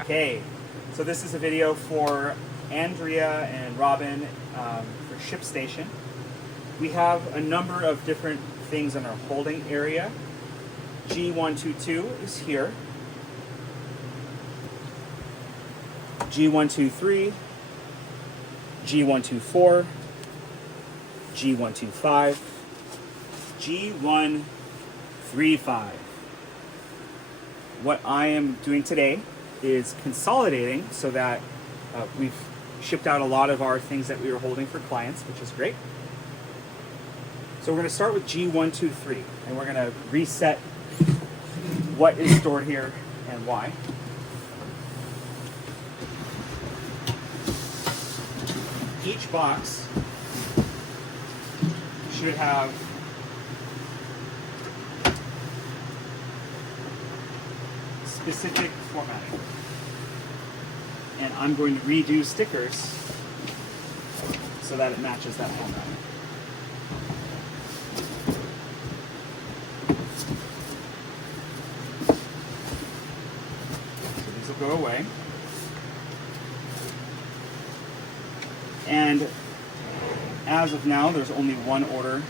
Okay, so this is a video for Andrea and Robin for ShipStation. We have a number of different things in our holding area. G122 is here. G123, G124, G125, G135. What I am doing today is consolidating so that we've shipped out a lot of our things that we were holding for clients, which is great. So we're going to start with G123, and we're going to reset what is stored here and why. Each box should have specific formatting. And I'm going to redo stickers so that it matches that formatting. So these will go away. And as of now, there's only one order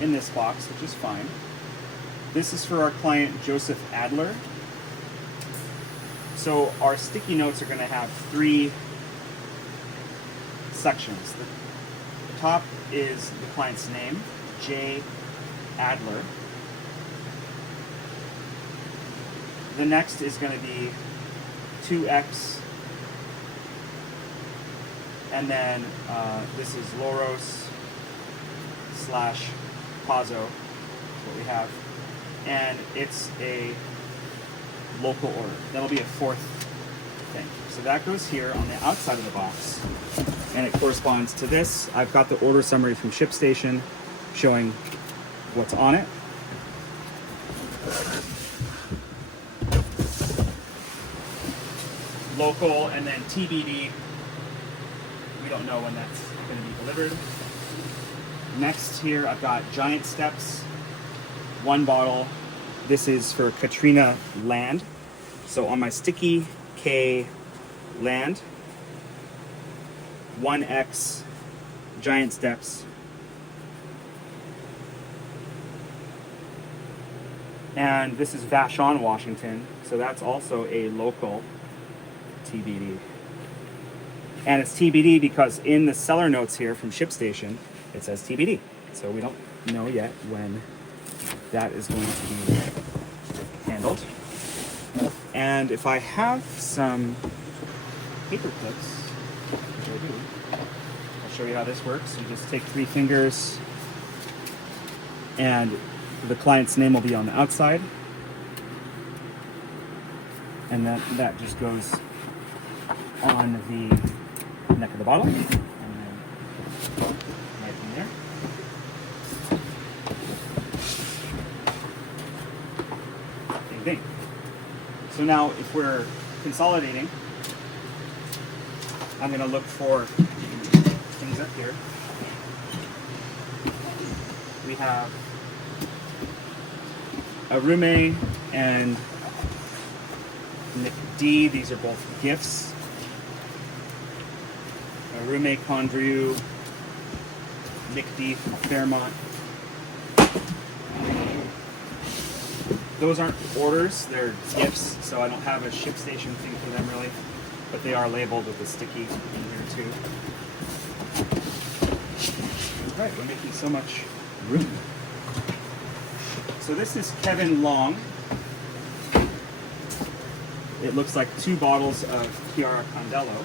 in this box, which is fine. This is for our client, Joseph Adler. So our sticky notes are going to have three sections. The top is the client's name, J. Adler. The next is going to be 2X. And then this is Loros / Pazzo, what we have. And it's a local order. That'll be a fourth thing. So that goes here on the outside of the box, and it corresponds to this. I've got the order summary from ShipStation showing what's on it. Local, and then TBD. We don't know when that's going to be delivered. Next here, I've got Giant Steps, one bottle. This is for Katrina Land. So on my sticky K Land, 1X Giant Steps. And this is Vashon, Washington. So that's also a local TBD. And it's TBD because in the seller notes here from ShipStation, it says TBD. So we don't know yet when that is going to be handled. And if I have some paper clips, which I do, I'll show you how this works. You just take 3 fingers, and the client's name will be on the outside. And that just goes on the neck of the bottle. And then right from there. Same thing. So now if we're consolidating, I'm going to look for things up here. We have Arume and Nick D. These are both gifts. Arume Condrieu, Nick D from Fairmont. Those aren't orders, they're gifts, so I don't have a ShipStation thing for them really, but they are labeled with a sticky in here too. Alright, we're making so much room. So this is Kevin Long. It looks like 2 bottles of Chiara Condello.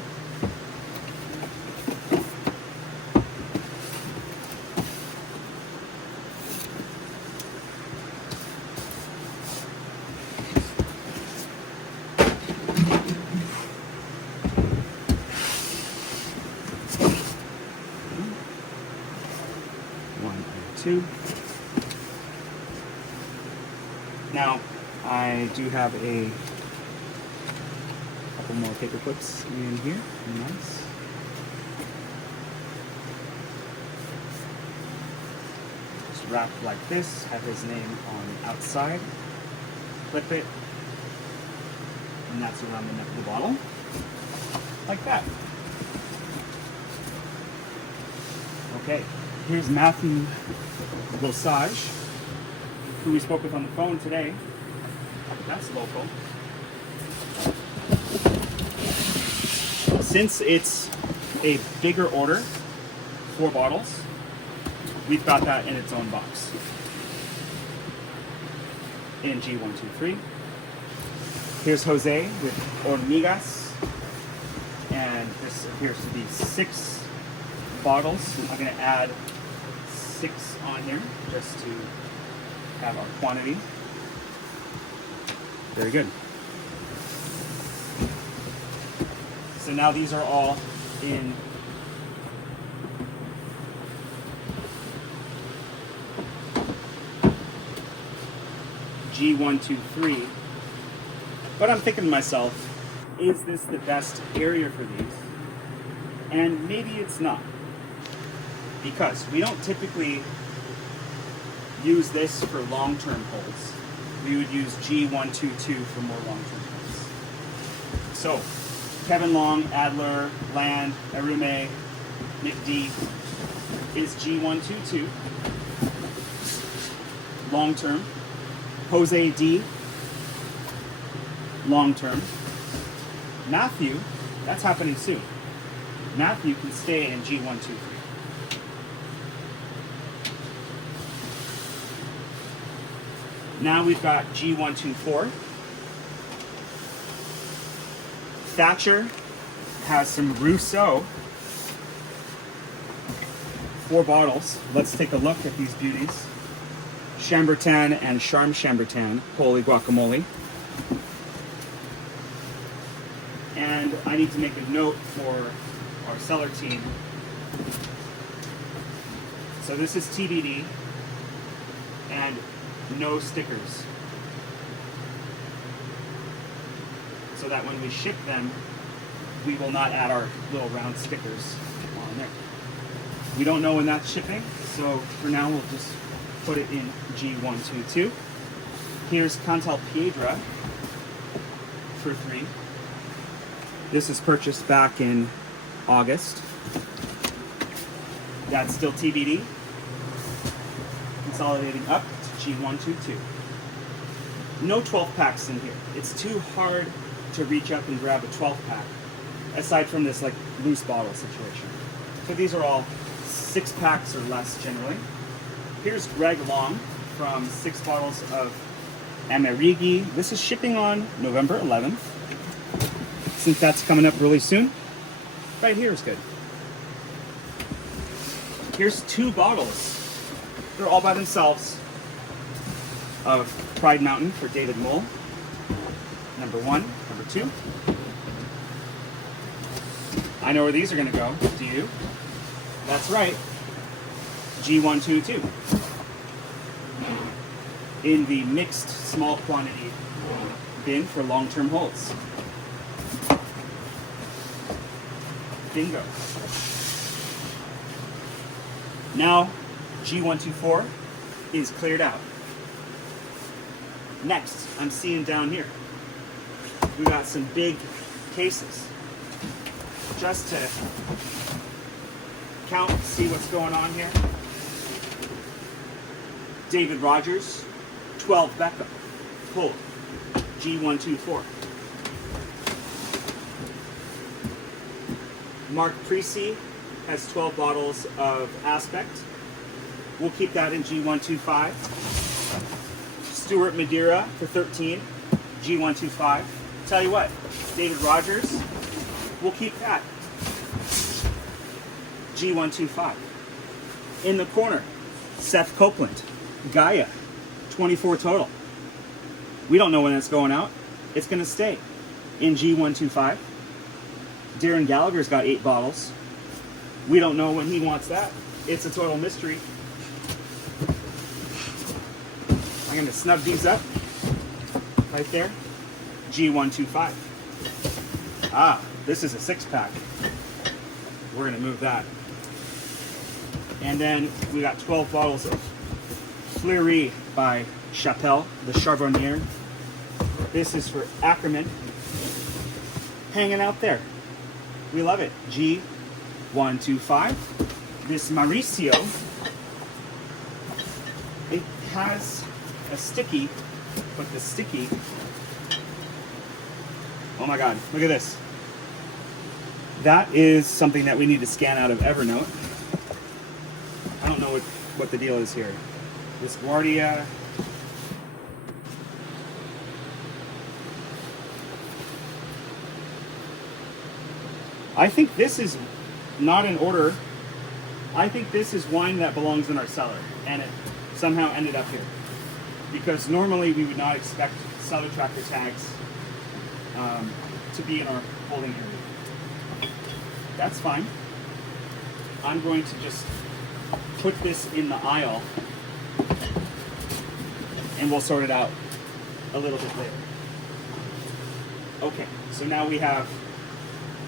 Two. Now, I do have a couple more paper clips in here. Nice. Just wrapped like this, have his name on the outside. Clip it, And that's around the neck of the bottle, like that. Okay, here's Matthew Losage, who we spoke with on the phone today. That's local. Since it's a bigger order, 4 bottles, we've got that in its own box. In G123. Here's Jose with Hormigas, and this appears to be 6 bottles. I'm going to add 6 on here just to have our quantity. Very good. So now these are all in G123. But I'm thinking to myself, is this the best area for these? And maybe it's not. Because we don't typically use this for long-term holds. We would use G122 for more long-term holds. So, Kevin Long, Adler, Land, Arume, Nick D is G122. Long-term. Jose D, long-term. Matthew, that's happening soon. Matthew can stay in G123. Now we've got G124. Thatcher has some Rousseau. 4 bottles. Let's take a look at these beauties. Chambertin and Charme Chambertin, holy guacamole. And I need to make a note for our cellar team. So this is TBD and no stickers. So that when we ship them, we will not add our little round stickers on there. We don't know when that's shipping, so for now we'll just put it in G122. Here's Cantal Piedra for 3. This is purchased back in August. That's still TBD. Consolidating up to G122. No 12 packs in here. It's too hard to reach up and grab a 12 pack, aside from this like loose bottle situation. So these are all 6 packs or less generally. Here's Greg Long from 6 bottles of Amerigi. This is shipping on November 11th. Since that's coming up really soon, right here is good. Here's 2 bottles. They're all by themselves of Pride Mountain for David Mull. Number 1, number 2. I know where these are going to go. Do you? That's right. G122 in the mixed small quantity bin for long-term holds. Bingo. Now G124 is cleared out. Next, I'm seeing down here, we got some big cases. Just to count, see what's going on here. David Rogers, 12 Becca, pulled, G124. Mark Creasy has 12 bottles of Aspect. We'll keep that in G125. Stuart Madeira for 13, G125. Tell you what, David Rogers, we'll keep that. G125. In the corner, Seth Copeland, Gaia, 24 total. We don't know when it's going out. It's going to stay in G125. Darren Gallagher's got 8 bottles. We don't know when he wants that. It's a total mystery. I'm going to snug these up right there. G125. Ah, this is a 6-pack. We're going to move that. And then we got 12 bottles of Fleury by Chapelle, the Charbonnier. This is for Ackerman. hanging out there. We love it. G125. This Mauricio, it has a sticky, but the sticky, oh my God, look at this. That is something that we need to scan out of Evernote. I don't know what the deal is here. This Guardia, I think this is not in order. I think this is wine that belongs in our cellar, and it somehow ended up here. Because normally we would not expect cellar tractor tags to be in our holding area. That's fine. I'm going to just put this in the aisle, and we'll sort it out a little bit later. Okay, so now we have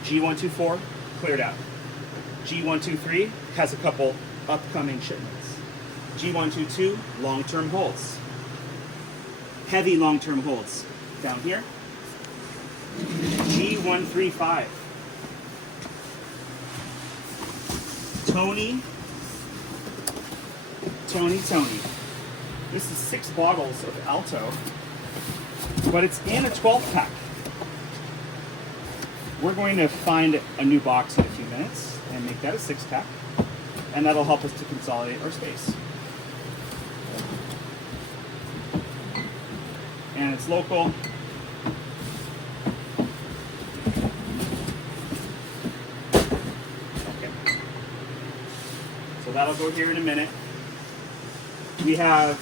G124 cleared out. G123 has a couple upcoming shipments. G122, long-term holds. Heavy long-term holds down here. G135. Tony. This is 6 bottles of Alto, but it's in a 12-pack. We're going to find a new box in a few minutes and make that a 6-pack, and that'll help us to consolidate our space. And it's local. Okay. So that'll go here in a minute. We have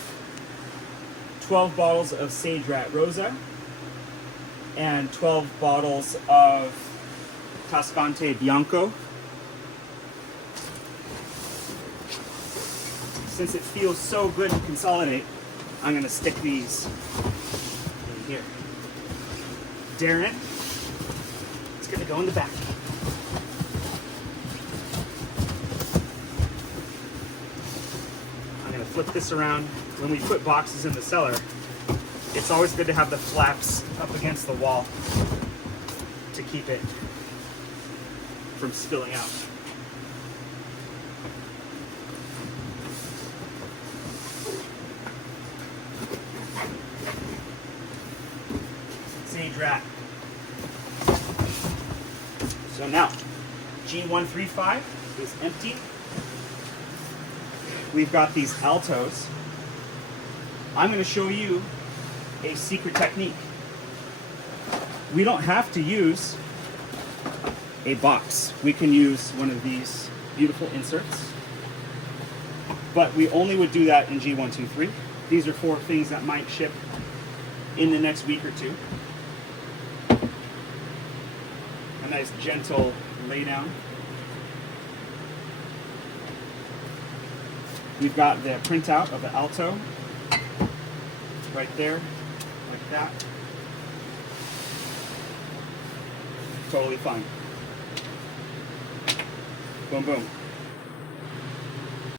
12 bottles of Sage Rat Rosa and 12 bottles of Cascante Bianco. Since it feels so good to consolidate, I'm going to stick these in here. Darren, it's going to go in the back. I'm going to flip this around. When we put boxes in the cellar, it's always good to have the flaps up against the wall to keep it from spilling out. Sage Rat. So now, G135 is empty. We've got these Altos. I'm going to show you a secret technique. We don't have to use a box. We can use one of these beautiful inserts, but we only would do that in G123. These are for things that might ship in the next week or two. A nice gentle lay down. We've got the printout of the Alto right there, like that. Totally fine. Boom, boom.